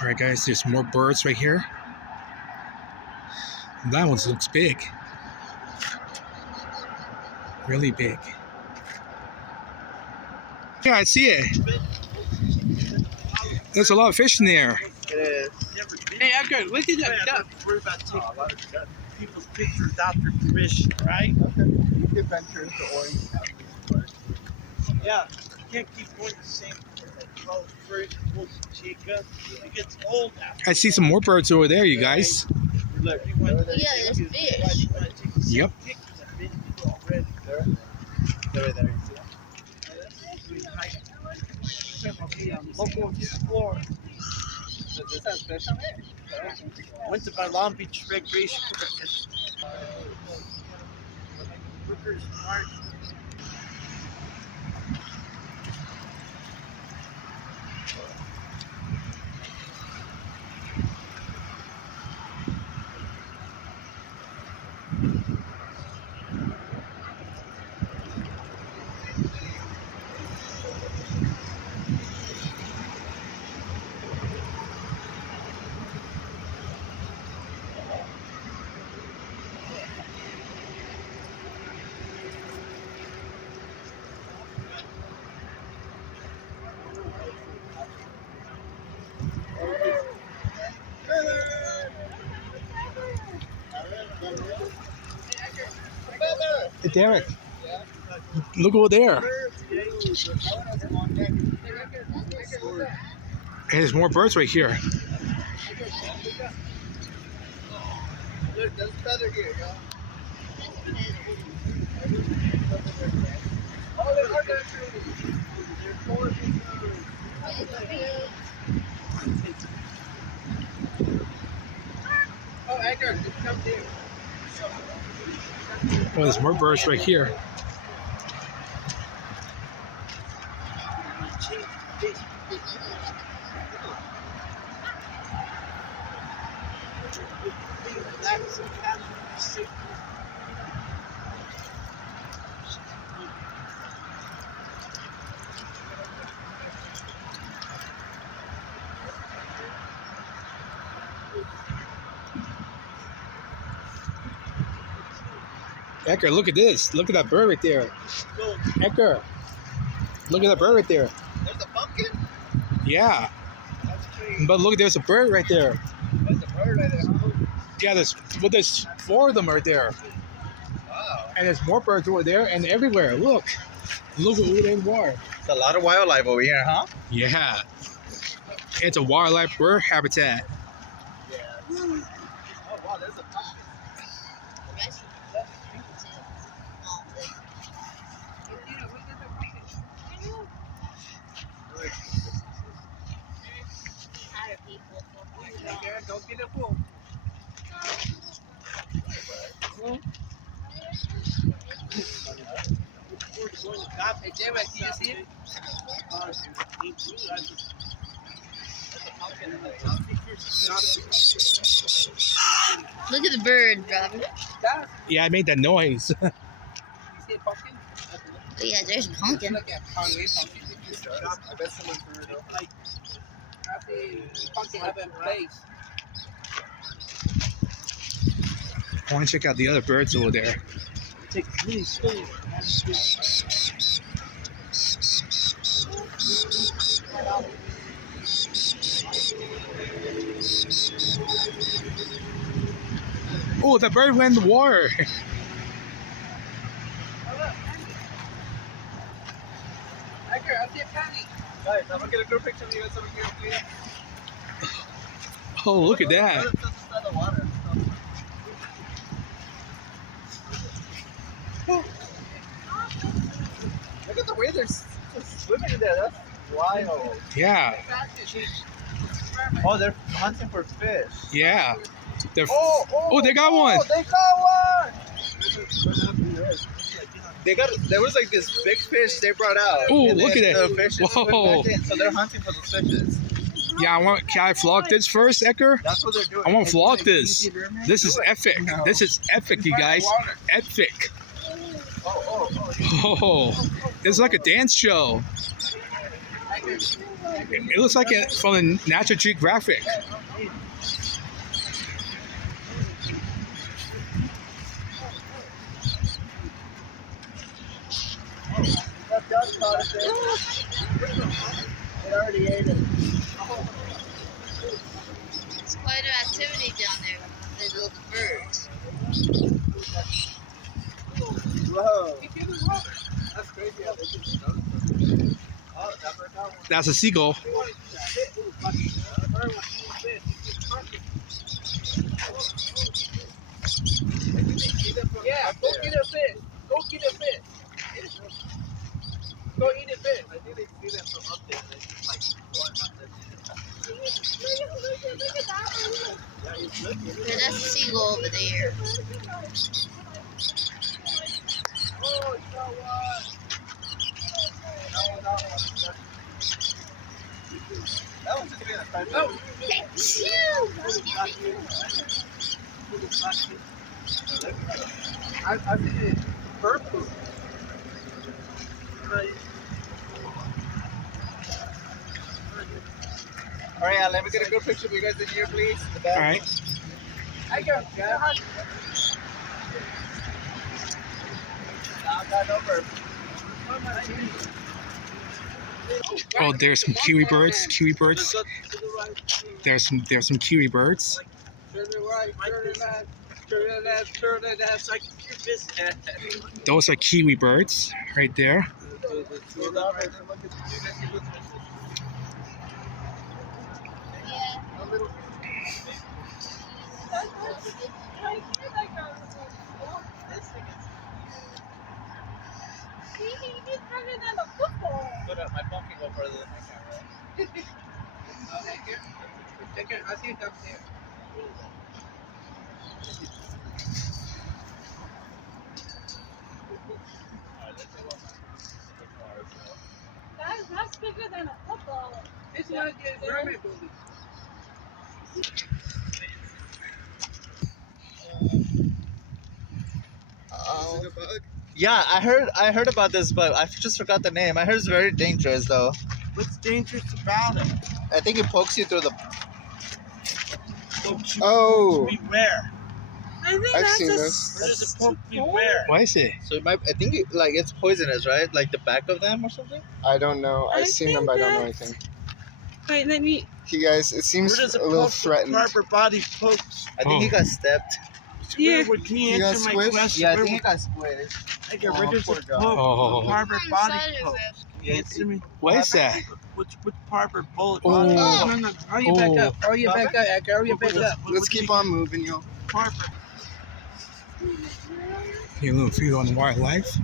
Alright guys, there's more birds right here. That one looks big. Really big. Yeah, I see it. There's a lot of fish in there. It is. Hey, Edgar, look at that duck. We're about to take a lot of people's pictures without their permission, right? Okay. You can venture into Orange County. Yeah, you can't keep going the same first chica. It gets old after. I see some more birds over there, you guys. Look, Yeah, there's fish. Yep. They're there. Local explorer. Does that fish on it? Went to Long Beach Recreation. Workers Park. Hey, Derek. Look over there. And there's more birds right here. Look, there's feather here, y'all. Oh, there's other trees. There's more than Oh, Edgar, just come here. Well, there's more birds right here. Edgar, look at this. Look at that bird right there. Edgar, look at that bird right there. There's a pumpkin? Yeah, That's crazy. but look, there's a bird right there. There's a bird right there, huh? Yeah, there's 4 of them right there. Wow. And there's more birds over there and everywhere. Look over there more. It's a lot of wildlife over here, huh? Yeah, it's a wildlife bird habitat. Yeah. Oh, wow, there's a pumpkin. Don't get a fool. Hey, David, can you see it? Look at the bird, Robin. Yeah, I made that noise. Oh, yeah, there's a pumpkin. I bet someone threw it up. Pumpkin have in place. I want to check out the other birds over there. Take it really slow. Oh, the bird went in the water. Edgar, I'll see a penny. Guys, I'm gonna get a group picture of you guys over here, please. Oh, look at that. Look at the way they're swimming in there. That's wild. Yeah, Oh, they're hunting for fish. yeah. They're, Oh, they got one. They got one. There was like this big fish they brought out. Oh, and look then at it. The fishes went Whoa. back in, so they're hunting for those fishes. Yeah, can I vlog this first, Edgar? That's what they're doing. I want to vlog Like, this. easy, man. This is Do it. epic. No. This is epic, you guys. Epic. Oh. Oh, it's like a dance show. It looks like it from a National Geographic. That duck caught it there. It already ate it. It's quite an activity down there with the little birds. Whoa. That's crazy how they just notice. Oh, never got one. That's a seagull. Yeah, go get a fish. Go get a fish. Go eat a fish. I think they see them from up there. They just like going up there. Yeah, he's looking. Yeah, that's a seagull over there. Oh, you know what? That was just being a fish. Oh, I think it's purple. All right, let me get a good picture of you guys in here, please. All right. I go, yeah. Oh, there's some kiwi birds. Kiwi birds. There's some kiwi birds. Turn it right, turn it left, turn it left, turn it left, like your business. Those are kiwi birds right there. Put up my phone can go further than my camera. Take it. I see it up there. That's bigger than a football. It's not a mermaid movie. Yeah, I heard about this, but I just forgot the name. I heard it's very dangerous though. What's dangerous about it? I think it pokes you through the. Oh, Beware. I think I've that's seen a this. Where does it poke? Beware. What is it? So it might. I think it, like it's poisonous, right? Like the back of them or something. I don't know. I I've seen them, but I don't know think anything. Wait, let me. He guys, it seems Where does it a little poke? threatened. Proper body pokes. I think he got stepped. Yeah. Would can you He got answer my squished? question? Yeah, I Where think he got squished. where does poor it guy. poke? Oh. Proper I'm body excited poke. about Can you answer me? What is that? Which proper bullet? Oh. Body? No. Hurry you back up. Hurry you back up, Edgar. Hurry you back up. Let's keep on moving, yo. Proper. Your little feed on wildlife.